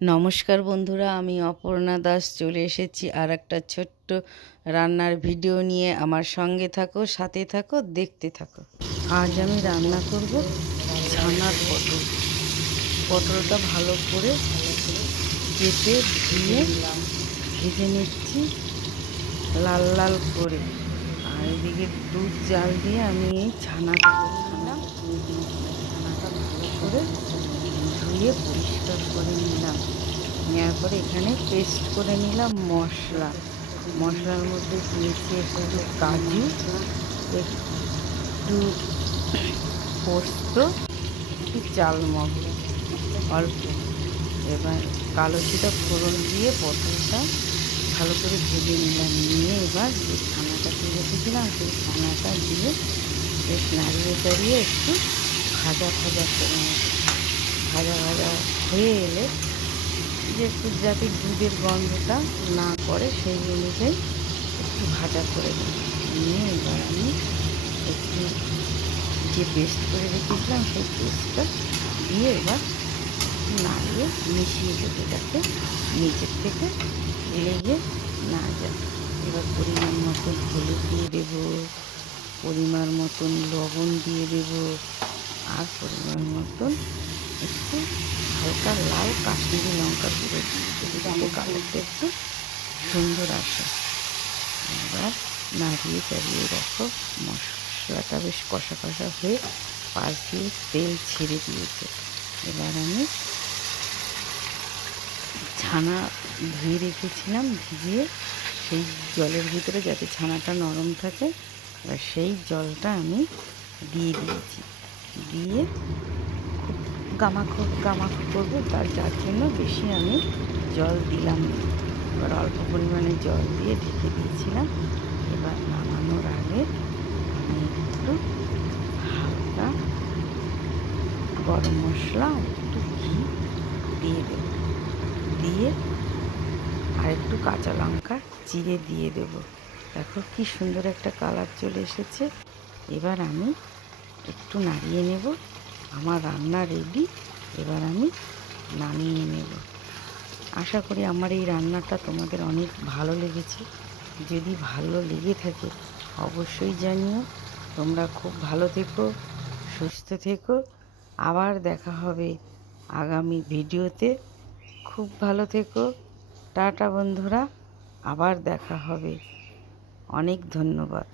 নমস্কার বন্ধুরা, আমি অপর্ণা দাস চলে এসেছি আর একটা ছোট্ট রান্নার ভিডিও নিয়ে। আমার সঙ্গে থাকো, সাথে থাকো, দেখতে থাকো। আজ আমি রান্না করব ছানার পটল। পটলটা ভালো করে কেটে ধুয়ে ভেজে নিচ্ছি লাল লাল করে। আর এদিকে দুধ জাল দিয়ে আমি এই ছানাটা নিলাম। ছানাটা ভালো করে ধুয়ে পরিষ্কার করে নিলাম। নেওয়ার পরে এখানে পেস্ট করে নিলাম মশলার মধ্যে দিয়েছি একটু কাজু, একটু পোস্ত, একটু চালমগজ অল্প। এবার কালো জিরা ফোড়ন দিয়ে পটলটা ভালো করে ভেজে নিলাম। নিয়ে এবার যে ছানাটা দিয়ে রেখেছিলাম সেই ছানাটা দিয়ে বেশ নাড়িয়ে চাড়িয়ে একটু ভাজা ভাজা করে নেব। ভাজা ভাজা হয়ে এলে যে একটু যাতে দুধের গন্ধটা না করে সেই অনুযায়ী একটু ভাজা করে দিই। নিয়ে এবার আমি একটু যে পেস্ট করে রেখেছিলাম সেই পেস্টটা দিয়ে এবার নাড়িয়ে মিশিয়ে দেবো যাতে নিচের থেকে লেগে না যায়। এবার পরিমাণ মতন হলুদ দিয়ে দেবো, পরিমাণ মতন লবণ দিয়ে দেবো, আর পরিমাণ মতন একটু হালকা লাল কাশ্মীরি লঙ্কা গুঁড়ো দিয়ে দেবো যাতে কালারটা একটু সুন্দর আসে। এবার নাড়িয়ে চাড়িয়ে রাখো। মশলাটা বেশ কষা কষা হয়ে পাশ দিয়ে তেল ছেড়ে দিয়েছে। এবার আমি ছানা ধুয়ে রেখেছিলাম, ভিজিয়ে সেই জলের ভিতরে যাতে ছানাটা নরম থাকে, এবার সেই জলটা আমি দিয়ে দিয়েছি। দিয়ে খুব গামাখো করবো, যার জন্য বেশি আমি জল দিলাম না। এবার অল্প পরিমাণে জল দিয়ে ঢেকে দিয়েছিলাম। এবার নামানোর আগে আমি একটু হালকা গরম মশলা একটু ঘি দিয়ে দেব, দিয়ে আর একটু কাঁচা লঙ্কা চিড়ে দিয়ে দেব। দেখো কি সুন্দর একটা কালার চলে এসেছে। এবার আমি একটু নাড়িয়ে নেব। আমার রান্না রেডি। এবার আমি নামিয়ে নেব। আশা করি আমার এই রান্নাটা তোমাদের অনেক ভালো লেগেছে। যদি ভালো লেগে থাকে অবশ্যই জানিও। তোমরা খুব ভালো থেকো, সুস্থ থেকো। আবার দেখা হবে আগামী ভিডিওতে। খুব ভালো থেকো। টাটা বন্ধুরা, আবার দেখা হবে। অনেক ধন্যবাদ।